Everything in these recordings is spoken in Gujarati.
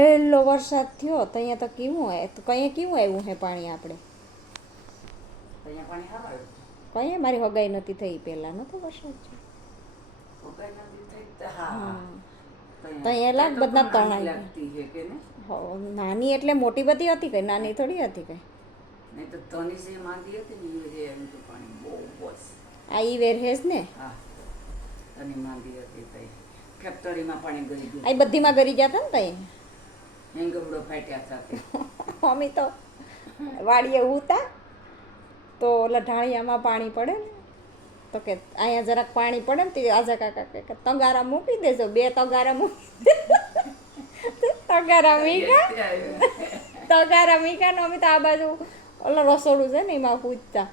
પહેલો વરસાદ થયો તો અહીંયા તો કેવું હોય તો કઈ કેવું આવ્યું હે પાણી આપણે અહીંયા પાણી સારું આવ્યું. કઈ મારી હગાઈ નહોતી થઈ પહેલા નતો વરસાદ છે ઉકાઈ નદી થઈ તો હા. તો અહીંયા લાગ બધા તણાઈ લાગતી છે કે નહીં? નાની એટલે મોટી બધી હતી કઈ નાની થોડી હતી કઈ નહીં તો તની જે માંદી હતી ને એ જે આવ્યું હતું પાણી બહુ બસ. આ ઈ વેર હેસ ને હા તની માંદી હતી તઈ ફેક્ટરીમાં પાણી ગઈ ગયું. આ બધીમાં ગરી જતા ને તઈ હેંગબડો ફાટ્યા સાથે અમે તો વાડીએ ઉતા તો ઓલા ઢાળિયામાં પાણી પડે ને તો કે અહીંયા જરાક પાણી પડે ને તો આજા કાકા કે તગારા મૂકી દેજો 2 તગારા મૂકી તગારા મીકા ને અમે તો આ બાજુ ઓલા રસોડું છે ને એમાં પૂછતા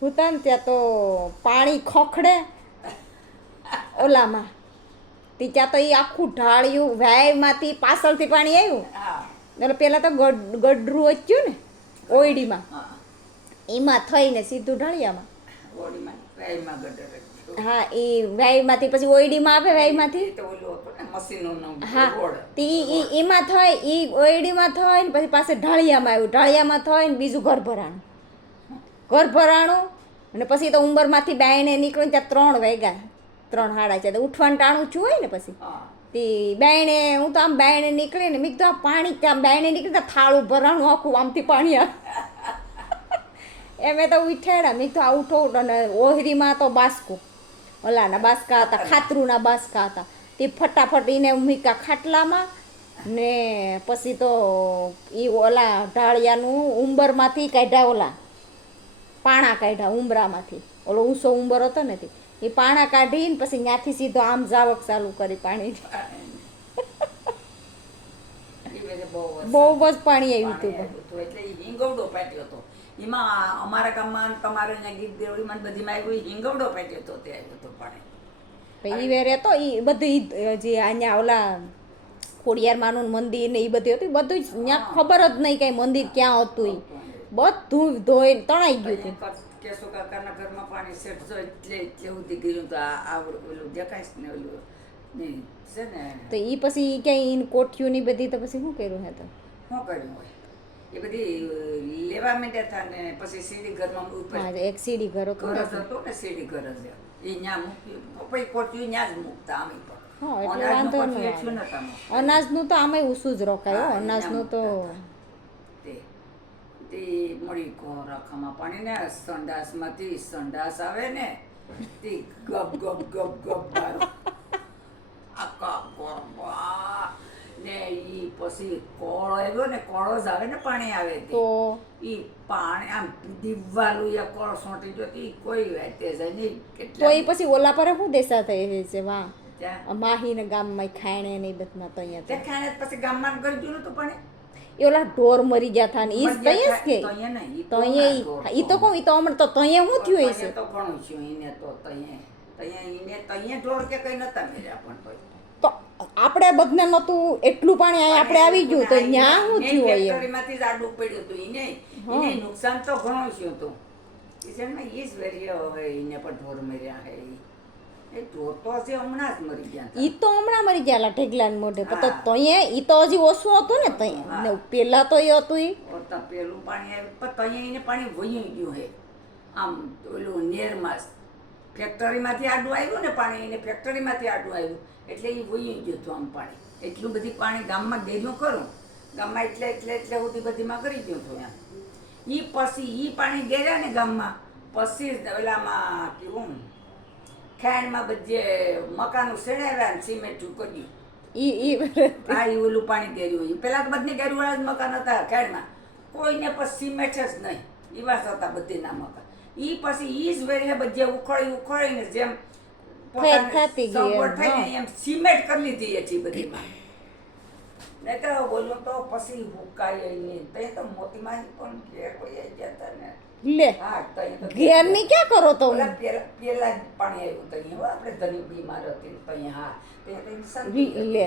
પૂછતા ને ત્યાં તો પાણી ખોખડે ઓલામાં ત્યાં તો એ આખું ઢાળિયું વાયમાંથી પાછળથી પાણી આવ્યું એટલે પહેલાં તો ગડરું વચ્યું ને ઓયડીમાં એમાં થઈને સીધું ઢાળિયામાં હા એ વાયમાંથી પછી ઓયડીમાં આવે વાયમાંથી હા તે એમાં થાય એ ઓયડીમાં થાય ને પછી પાસે ઢાળિયામાં આવ્યું ઢાળિયામાં થાય ને બીજું ઘર ભરાણું અને પછી તો ઉંબરમાંથી બાયણે નીકળ્યું ત્યાં 3 વાગ્યા 3 સાડા 4 ઉઠવાનું ટાણું છું હોય ને પછી તે બાયણે હું તો આમ બાયણે નીકળી ને મેં કીધું આ પાણી ત્યાં બાયણે નીકળી તો થાળું ભરાણું આખું આમથી પાણી આવે એમે તો ઉઠાડ્યા મેં તો આ ઉઠો અને ઓહરીમાં તો બાસકું ઓલાના બાસકા હતા ખાતરુના બાસકા હતા તે ફટાફટ એને મૂક્યા ખાટલામાં ને પછી તો એ ઓલા ઢાળિયાનું ઉંબરમાંથી કાઢ્યા ઓલા પાણા કાઢ્યા ઉંબરામાંથી ઓલો ઊંસો ઉંબર હતો ને એ પાણા કાઢીને પછી ત્યાંથી સીધો આમ જાવક ચાલુ કરી પાણી બહુ જ પાણી આવ્યું હતું એટલે હિંગવડો પાટ્યો હતો એમાં અમારા ગામમાં તમારે અહીંયા ગીત દેવળીમાં બધીમાં આવ્યું હિંગવડો પાટ્યો હતો તે આવ્યો હતો પાણી એ વેરે તો એ બધું જે અહીંયા ઓલા ખોડિયારમાંનું મંદિર ને એ બધું હતું બધું ત્યાં ખબર જ નહીં કઈ મંદિર ક્યાં હતું એ બધું ધોઈ તણાઈ ગયું હતું કેશો કાકાના ઘરમાં પાણી સેટજો એટલે સુધી ગયું તો આ ઓલું દેખાય ને ઓલું નહીં છે ને તો એ પછી ક્યાંય કોઠિયું ની બધી તો પછી શું કર્યું હે તો શું કર્યું હોય એ બધી લેવા માંડ્યા હતા ને પછી સીડી ઘરમાં ઉપર એક સીડી ઘર હતો ને સીડી ઘર જ એ ત્યાં મૂક્યું પછી કોઠિયું ત્યાં જ મૂકતા અમે પણ હા એટલે વાંધો નહીં અનાજનું તો આમાં ઓછું જ રોકાય અનાજનું તો તે મળી રાખવામાં પાણી ને સંડાસમાંથી સંડાસ આવે ને તે ગપ ગપ ગપ ગપ મારો આખા ગરબા ને ઈ પછી કોળો આવ્યો ને કોળો જ આવે ને પાણી આવે તો ઈ પાણી આમ દીવાલું યા કોળો સોંટી ગયો ઈ કોઈ વાતે જાય નહીં તો એ પછી ઓલા પર શું દેશા થઈ છે વાહ માહીને ગામમાં ખાણે ને બધમાં તો અહીંયા તે ખાણે પછી ગામમાં કરી દીધું તો પણ એ ઓલા ઢોર મરી ગયા હતા ને ઈ તૈયાર કે તો અહીંયા ઈ તો કહું ઈ તો હમણાં તો તૈયાર શું થયું હશે તો ઘણું થયું એને તો તૈયાર ઢોર કે કઈ નતા મેર્યા પણ તો આપણે બધને નતું એટલું પાણી આપણે આવી ગયું તો ન્યા શું થયું હોય ફેક્ટરીમાંથી જ આડું પડ્યું હતું એને નુકસાન તો ઘણું થયું હતું કિચનમાં ઈ જ વેરીએ હવે એને પણ ઢોર મર્યા હે એ ઢોર તો હજી હમણાં જ મરી ગયા ઈ તો હમણાં મરી ગયા ઢેગલા ને મોઢે તો તોય ઈ તો હજી ઓછું હતું ને તઈ પેલા તો એ હતું ઈ પેલું પાણી આવ્યું પણ તઈ એને પાણી વહી ગયું હે આમ ઓલું નેરમાં ફેક્ટરીમાંથી આડું આવ્યું ને પાણી એને ફેક્ટરીમાંથી આડું આવ્યું એટલે એ વહી ગયું હતું આમ પાણી એટલું બધી પાણી ગામમાં ગયેલું ખરું ગામમાં એટલે સુધી બધીમાં કરી ગયું હતું એમ એ પછી એ પાણી ગયા ને ગામમાં પછી ઓલામાં કેવું ખાંડમાં બધે મકાનું સેડાવ્યા ને સિમેન્ટ કર્યું હા એ ઓલું પાણી ગેર્યું પેલા તો બધી ગેરવાળા જ મકાન હતા ખાંડમાં કોઈને પછી સિમેન્ટ જ નહીં એવા હતા બધીના મકાન ઈ પછી ઈ જ વેરે બધે ઉખોળીને જેમ સગવડ થઈને એમ સિમેન્ટ કરી લીધી હતી બધીમાં નહીં તો બોલું તો પછી હુકાય નહીં તઈ તો મોતીમાં પણ ઘેર કોઈ આવી ગયા હતા ને લે ઘેર ની ક્યાં કરો તો પેલા પાણી આવ્યું તો આપણે ધની બીમાર હતી તો હા લે